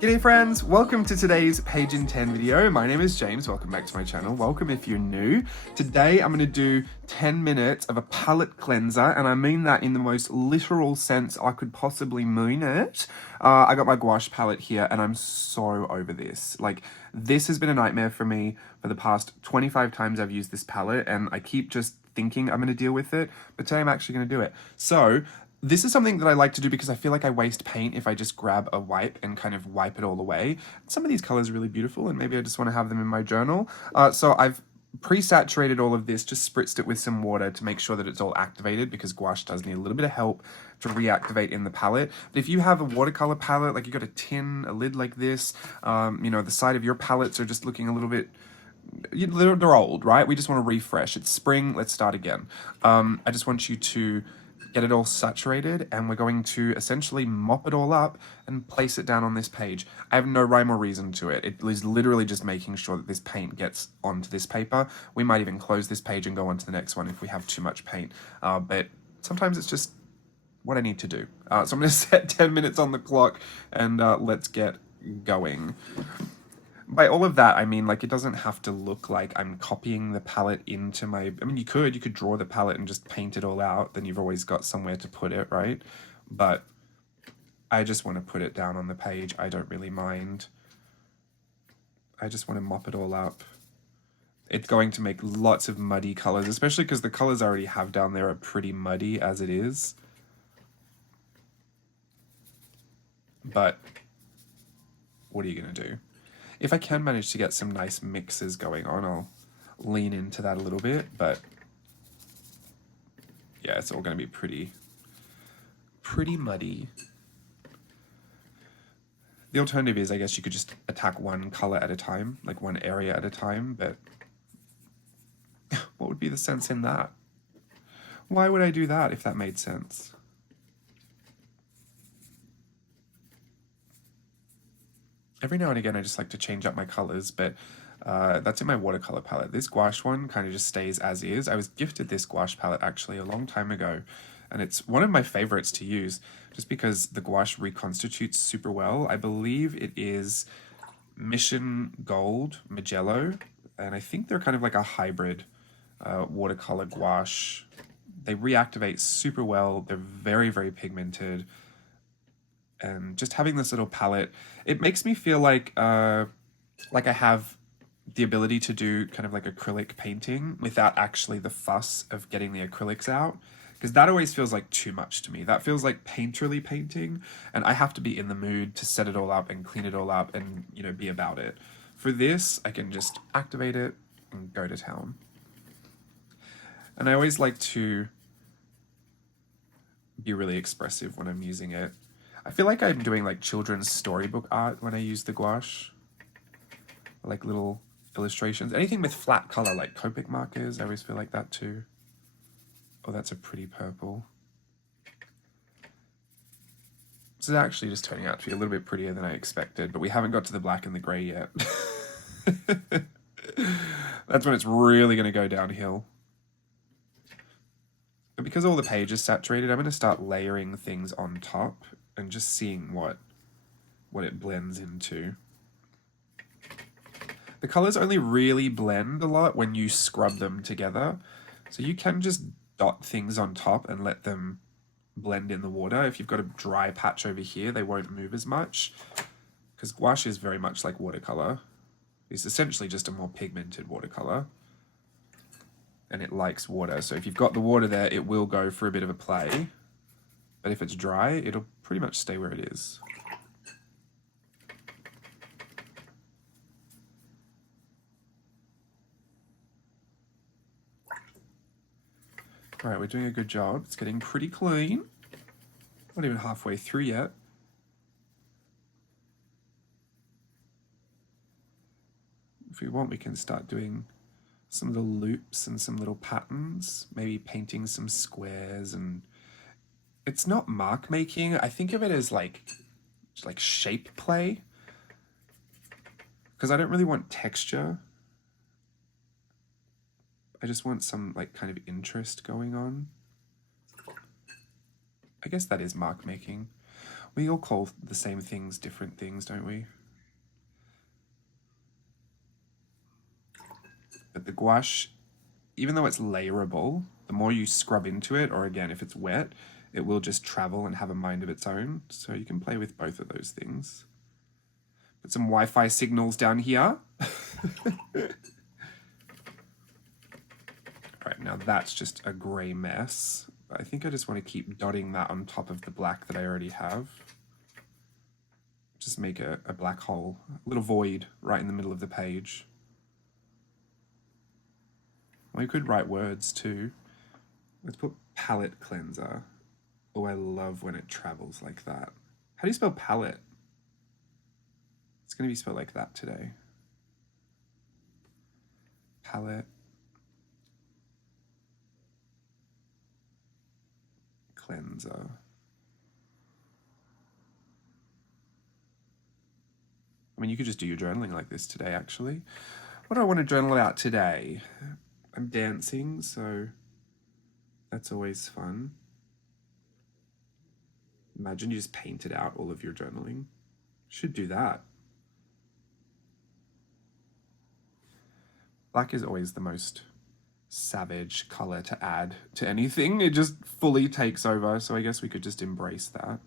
G'day friends, welcome to today's Page in 10 video. My name is James, welcome back to my channel. Welcome if you're new. Today I'm going to do 10 minutes of a palette cleanser, and I mean that in the most literal sense I could possibly mean it. I got my Gouache palette here and I'm so over this. Like, this has been a nightmare for me for the past 25 times I've used this palette, and I keep just thinking I'm going to deal with it, but today I'm actually going to do it. So, this is something that I like to do because I feel like I waste paint if I just grab a wipe and kind of wipe it all away. Some of these colors are really beautiful and maybe I just want to have them in my journal. So I've pre-saturated all of this, just spritzed it with some water to make sure that it's all activated, because gouache does need a little bit of help to reactivate in the palette. But if you have a watercolor palette, like you got a tin, a lid like this, you know, the side of your palettes are just looking a little bit, they're old, right? We just want to refresh. It's spring, let's start again. I just want you to get it all saturated, and we're going to essentially mop it all up and place it down on this page. I have no rhyme or reason to it. It is literally just making sure that this paint gets onto this paper. We might even close this page and go on to the next one if we have too much paint. But sometimes it's just what I need to do. So I'm going to set 10 minutes on the clock and let's get going. By all of that, I mean, like, it doesn't have to look like I'm copying the palette into my... I mean, you could draw the palette and just paint it all out, then you've always got somewhere to put it, right? But I just want to put it down on the page. I don't really mind. I just want to mop it all up. It's going to make lots of muddy colors, especially because the colors I already have down there are pretty muddy as it is. But what are you going to do? If I can manage to get some nice mixes going on, I'll lean into that a little bit, but yeah, it's all going to be pretty muddy. The alternative is, I guess you could just attack one color at a time, like one area at a time, but what would be the sense in that? Why would I do that if that made sense? Every now and again, I just like to change up my colors, but that's in my watercolor palette. This gouache one kind of just stays as is. I was gifted this gouache palette actually a long time ago, and it's one of my favorites to use just because the gouache reconstitutes super well. I believe it is Mission Gold Magello, and I think they're kind of like a hybrid watercolor gouache. They reactivate super well. They're very, very pigmented. And just having this little palette, it makes me feel like I have the ability to do kind of like acrylic painting without actually the fuss of getting the acrylics out, because that always feels like too much to me. That feels like painterly painting, and I have to be in the mood to set it all up and clean it all up and, you know, be about it. For this, I can just activate it and go to town. And I always like to be really expressive when I'm using it. I feel like I'm doing like children's storybook art when I use the gouache. Like little illustrations. Anything with flat color, like Copic markers, I always feel like that too. Oh, that's a pretty purple. This is actually just turning out to be a little bit prettier than I expected, but we haven't got to the black and the gray yet. That's when it's really going to go downhill. But because all the page is saturated, I'm going to start layering things on top and just seeing what it blends into. The colors only really blend a lot when you scrub them together. So you can just dot things on top and let them blend in the water. If you've got a dry patch over here, they won't move as much, because gouache is very much like watercolor. It's essentially just a more pigmented watercolor, and it likes water. So if you've got the water there, it will go for a bit of a play. But if it's dry, it'll pretty much stay where it is. All right, we're doing a good job. It's getting pretty clean. Not even halfway through yet. If we want, we can start doing some little loops and some little patterns, maybe painting some squares. And it's not mark making. I think of it as like shape play, because I don't really want texture. I just want some like kind of interest going on. I guess that is mark making. We all call the same things different things, don't we? But the gouache, even though it's layerable, the more you scrub into it, or again, if it's wet, it will just travel and have a mind of its own. So you can play with both of those things. Put some Wi-Fi signals down here. Alright, now that's just a grey mess. But I think I just want to keep dotting that on top of the black that I already have. Just make a black hole, a little void right in the middle of the page. Well, you could write words too. Let's put palette cleanser. Oh, I love when it travels like that. How do you spell palette? It's going to be spelled like that today. Palette cleanser. I mean, you could just do your journaling like this today, actually. What do I want to journal about today? I'm dancing, so that's always fun. Imagine you just painted out all of your journaling. Should do that. Black is always the most savage color to add to anything. It just fully takes over, so I guess we could just embrace that.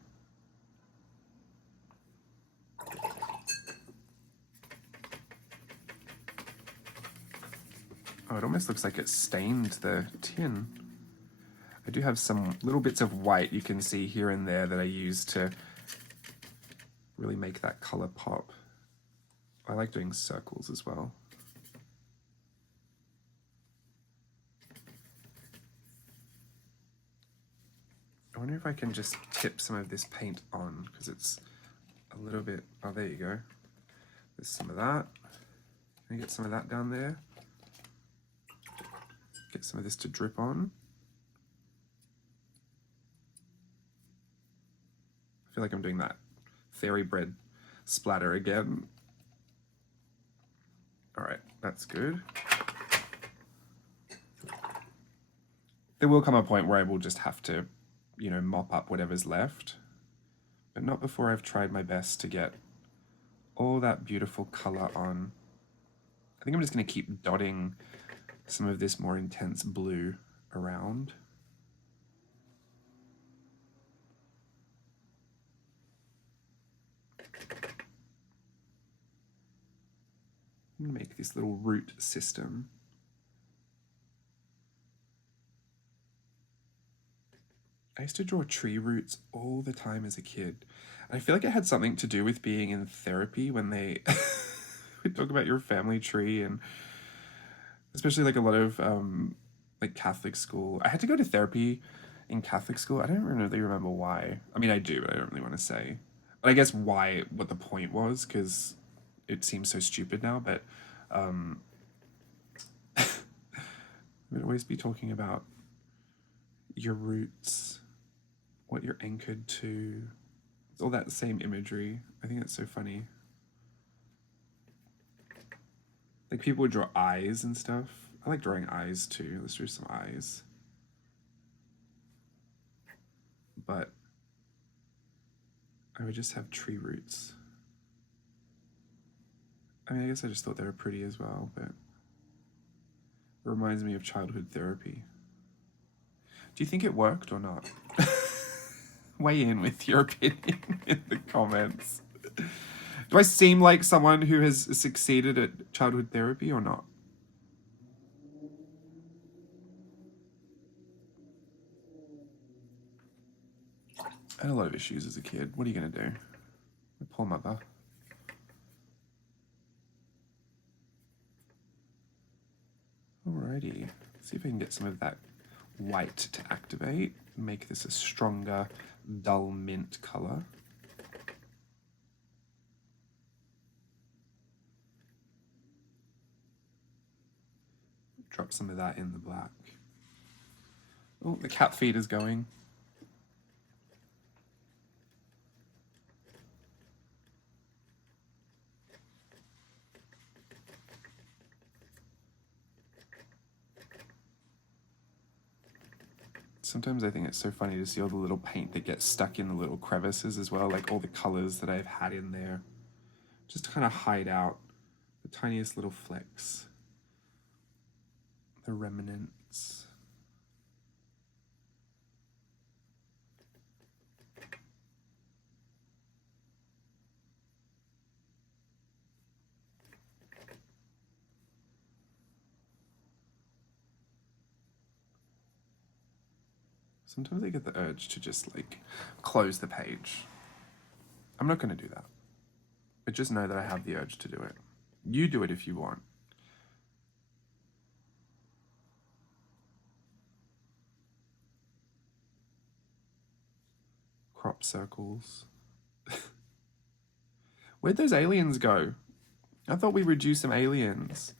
Oh, it almost looks like it stained the tin. I do have some little bits of white you can see here and there that I use to really make that color pop. I like doing circles as well. I wonder if I can just tip some of this paint on, because it's a little bit, oh, there you go. There's some of that. Can I get some of that down there? Get some of this to drip on. I feel like I'm doing that fairy bread splatter again. All right, that's good. There will come a point where I will just have to, you know, mop up whatever's left, but not before I've tried my best to get all that beautiful color on. I think I'm just going to keep dotting some of this more intense blue around. I'm going to make this little root system. I used to draw tree roots all the time as a kid. I feel like it had something to do with being in therapy when they would talk about your family tree, and especially like a lot of like Catholic school. I had to go to therapy in Catholic school. I don't really remember why. I mean, I do, but I don't really want to say. But I guess what the point was, because it seems so stupid now, but we'd always be talking about your roots, what you're anchored to. It's all that same imagery. I think that's so funny. Like people would draw eyes and stuff. I like drawing eyes too. Let's do some eyes. But I would just have tree roots. I mean, I guess I just thought they were pretty as well, but it reminds me of childhood therapy. Do you think it worked or not? Weigh in with your opinion in the comments. Do I seem like someone who has succeeded at childhood therapy or not? I had a lot of issues as a kid. What are you going to do? My poor mother. Alrighty. Let's see if I can get some of that white to activate. Make this a stronger, dull mint color. Drop some of that in the black. Oh, the cat feed is going. Sometimes I think it's so funny to see all the little paint that gets stuck in the little crevices as well, like all the colors that I've had in there, just to kind of hide out the tiniest little flecks, the remnants. Sometimes I get the urge to just like close the page. I'm not going to do that, but just know that I have the urge to do it. You do it if you want. Crop circles. Where'd those aliens go? I thought we reduced some aliens.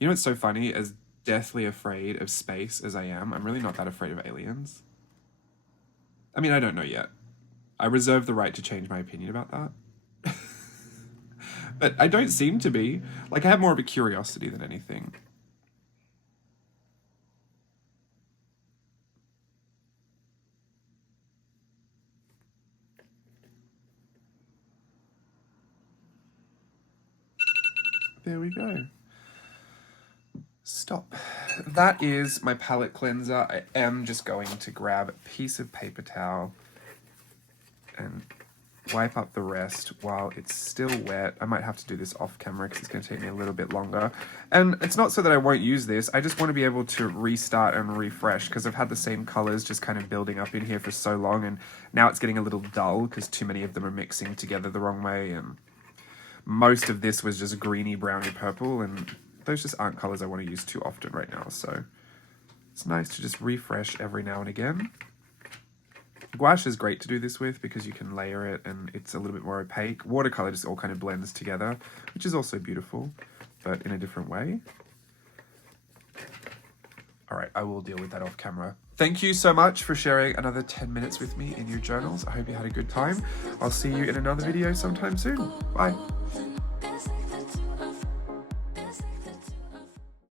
You know what's so funny? As deathly afraid of space as I am, I'm really not that afraid of aliens. I mean, I don't know yet. I reserve the right to change my opinion about that. But I don't seem to be. Like, I have more of a curiosity than anything. There we go. Stop. That is my palette cleanser. I am just going to grab a piece of paper towel and wipe up the rest while it's still wet. I might have to do this off camera because it's going to take me a little bit longer. And it's not so that I won't use this. I just want to be able to restart and refresh because I've had the same colors just kind of building up in here for so long, and now it's getting a little dull because too many of them are mixing together the wrong way, and most of this was just greeny, browny, purple, and those just aren't colors I want to use too often right now. So it's nice to just refresh every now and again. Gouache is great to do this with because you can layer it and it's a little bit more opaque. Watercolor just all kind of blends together, which is also beautiful, but in a different way. All right, I will deal with that off camera. Thank you so much for sharing another 10 minutes with me in your journals. I hope you had a good time. I'll see you in another video sometime soon. Bye.